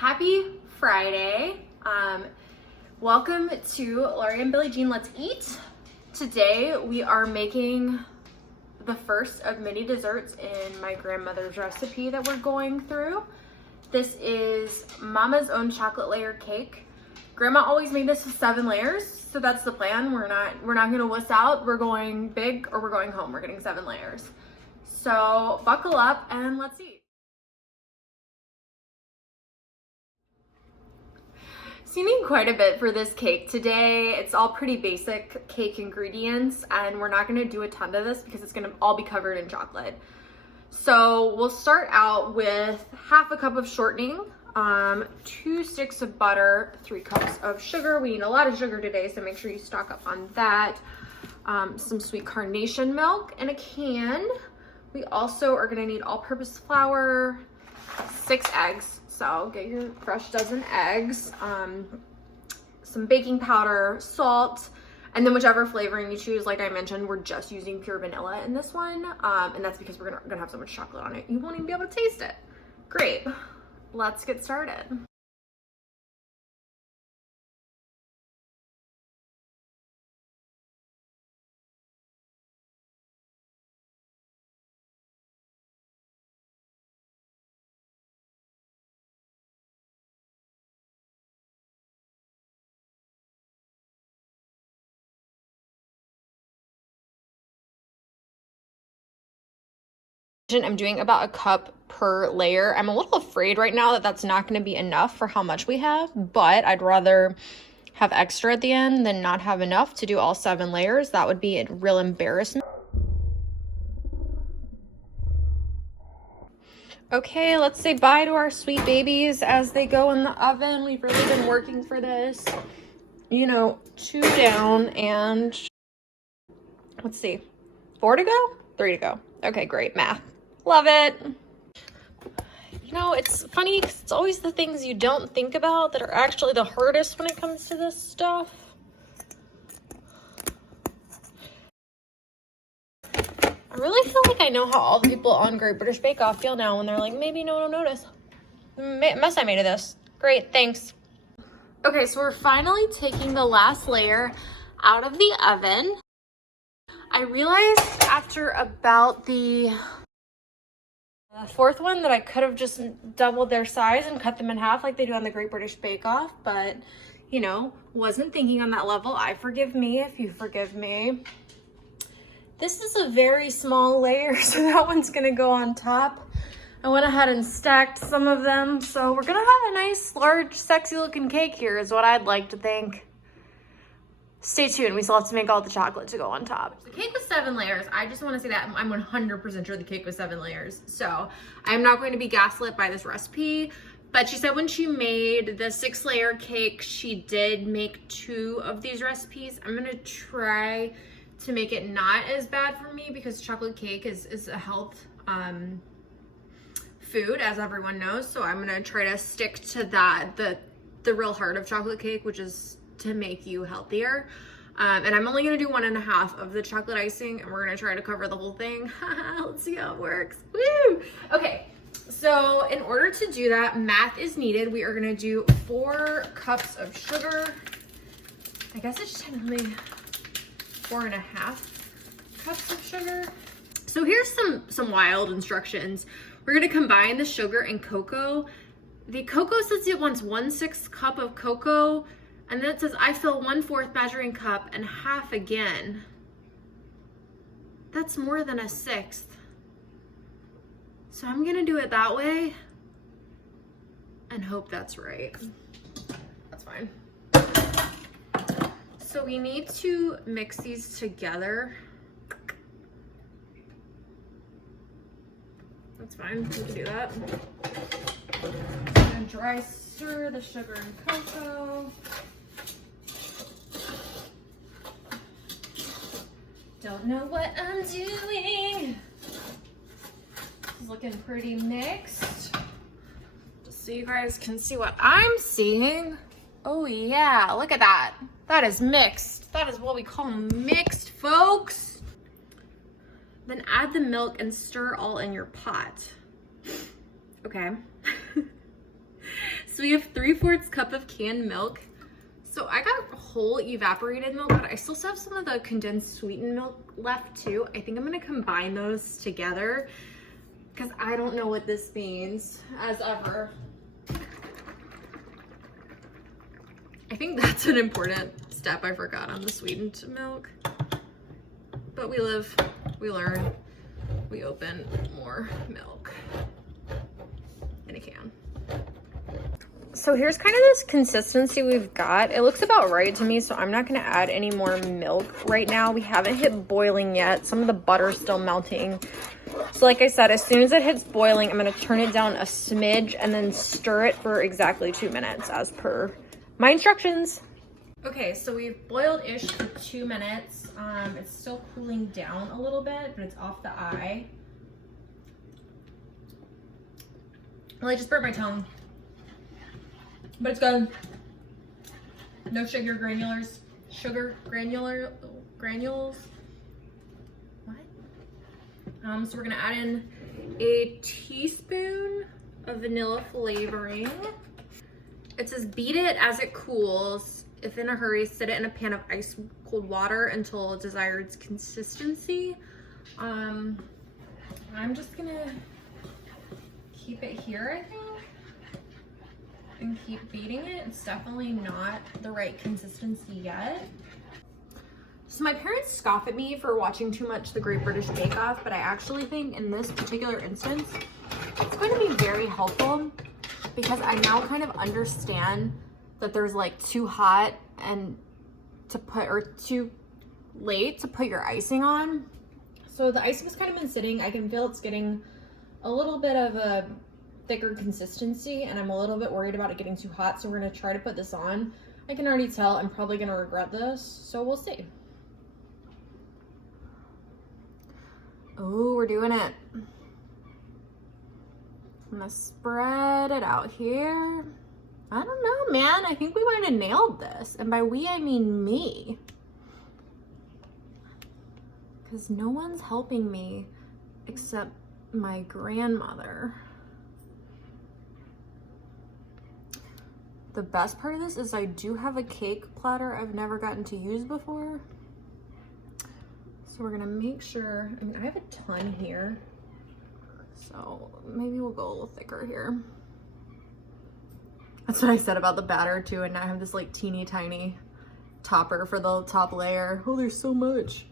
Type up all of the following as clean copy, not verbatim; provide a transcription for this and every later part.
Happy Friday. Welcome to Lori and Billie Jean Let's Eat. Today we are making the first of many desserts in my grandmother's recipe that we're going through. This is Mama's Own chocolate layer cake. Grandma always made this with 7 layers, so that's the plan. We're not gonna wuss out. We're going big or we're going home. We're getting 7 layers. So buckle up and let's eat. So you need quite a bit for this cake today. It's all pretty basic cake ingredients, and we're not gonna do a ton of this because it's gonna all be covered in chocolate. So we'll start out with half a cup of shortening, 2 sticks of butter, 3 cups of sugar. We need a lot of sugar today, so make sure you stock up on that. Some sweet carnation milk in a can. We also are gonna need all-purpose flour, 6 eggs. So get your fresh dozen eggs, some baking powder, salt, and then whichever flavoring you choose. Like I mentioned, we're just using pure vanilla in this one, and that's because we're gonna have so much chocolate on it. You won't even be able to taste it. Great, let's get started. I'm doing about a cup per layer. I'm a little afraid right now that that's not going to be enough for how much we have, but I'd rather have extra at the end than not have enough to do all 7 layers. That would be a real embarrassment. Okay, let's say bye to our sweet babies as they go in the oven. We've really been working for this. 2 down and let's see, 4 to go? 3 to go. Okay, great, math. Love it. It's funny because it's always the things you don't think about that are actually the hardest when it comes to this stuff. I really feel like I know how all the people on Great British Bakeoff feel now when they're like, maybe no one will notice. Mess I made of this. Great, thanks. Okay, so we're finally taking the last layer out of the oven. I realized after about the 4th one that I could have just doubled their size and cut them in half like they do on the Great British Bake-Off, but wasn't thinking on that level. I forgive me if you forgive me. This is a very small layer, so that one's gonna go on top. I went ahead and stacked some of them, so we're gonna have a nice, large, sexy looking cake here is what I'd like to think. Stay tuned, we still have to make all the chocolate to go on top. The cake was 7 layers. I just want to say that I'm 100% sure the cake was 7 layers. So I'm not going to be gaslit by this recipe, but she said when she made the 6-layer cake, she did make 2 of these recipes. I'm gonna try to make it not as bad for me because chocolate cake is a health food, as everyone knows. So I'm gonna try to stick to that, the real heart of chocolate cake, which is to make you healthier. And I'm only gonna do 1.5 of the chocolate icing, and we're gonna try to cover the whole thing. Let's see how it works. Woo! Okay, so in order to do that, math is needed. We are gonna do 4 cups of sugar. I guess it's technically 4.5 cups of sugar. So here's some wild instructions. We're gonna combine the sugar and cocoa. The cocoa says it wants 1/6 cup of cocoa, and then it says I fill 1/4 measuring cup and half again. That's more than 1/6. So I'm gonna do it that way and hope that's right. That's fine. So we need to mix these together. That's fine, we can do that. I'm gonna dry stir the sugar and cocoa. Don't know what I'm doing. This is looking pretty mixed. Just so you guys can see what I'm seeing. Oh yeah, look at that. That is mixed. That is what we call mixed, folks. Then add the milk and stir all in your pot. Okay. So we have 3/4 cup of canned milk. So I got whole evaporated milk, but I still have some of the condensed sweetened milk left too. I think I'm gonna combine those together because I don't know what this means as ever. I think that's an important step I forgot on the sweetened milk. But we live, we learn, we open more milk in a can. So here's kind of this consistency we've got. It looks about right to me, so I'm not gonna add any more milk right now. We haven't hit boiling yet. Some of the butter's still melting. So like I said, as soon as it hits boiling, I'm gonna turn it down a smidge and then stir it for exactly 2 minutes as per my instructions. Okay, so we've boiled-ish for 2 minutes. It's still cooling down a little bit, but it's off the eye. Well, I just burnt my tongue. But it's good. No sugar granules. Granules. What? So we're gonna add in a teaspoon of vanilla flavoring. It says beat it as it cools. If in a hurry, set it in a pan of ice cold water until desired consistency. I'm just gonna keep it here, I think, and keep beating it. It's definitely not the right consistency yet. So my parents scoff at me for watching too much the Great British Bake-Off, but I actually think in this particular instance, it's going to be very helpful because I now kind of understand that there's like too hot and to put, or too late to put your icing on. So the icing has kind of been sitting. I can feel it's getting a little bit of a thicker consistency and I'm a little bit worried about it getting too hot. So we're gonna try to put this on. I can already tell I'm probably gonna regret this, so we'll see. Oh, we're doing it. I'm gonna spread it out here. I don't know, man. I think we might have nailed this. And by we, I mean me. Because no one's helping me except my grandmother. The best part of this is I do have a cake platter I've never gotten to use before. So we're gonna make sure, I mean, I have a ton here. So maybe we'll go a little thicker here. That's what I said about the batter too, and now I have this like teeny tiny topper for the top layer. Oh, there's so much.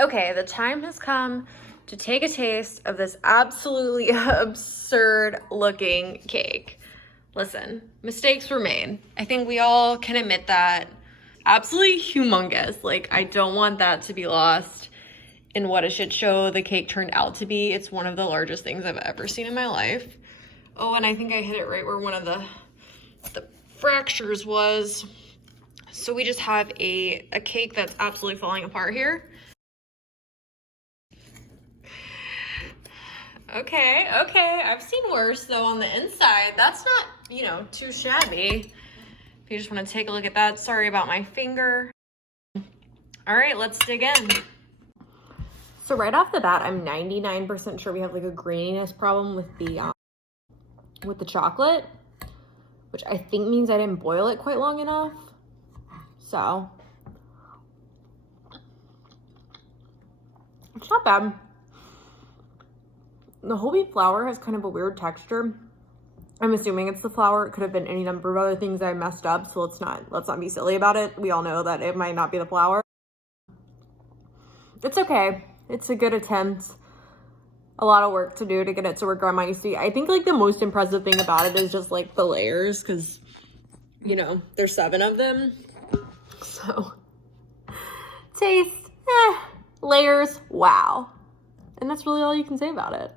Okay, the time has come to take a taste of this absolutely absurd looking cake. Listen, mistakes were made. I think we all can admit that. Absolutely humongous. Like, I don't want that to be lost in what a shit show the cake turned out to be. It's one of the largest things I've ever seen in my life. Oh, and I think I hit it right where one of the fractures was. So we just have a cake that's absolutely falling apart here. Okay, I've seen worse though on the inside. That's not, you know, too shabby. If you just want to take a look at that. Sorry about my finger. All right, let's dig in. So right off the bat, I'm 99% sure we have like a graininess problem with the chocolate, which I think means I didn't boil it quite long enough. So it's not bad. The whole wheat flour has kind of a weird texture. I'm assuming it's the flour. It could have been any number of other things I messed up, so let's not be silly about it. We all know that it might not be the flour. It's okay. It's a good attempt. A lot of work to do to get it to work on my see. I think like the most impressive thing about it is just like the layers, because you know there's 7 of them. So taste, layers, wow. And that's really all you can say about it.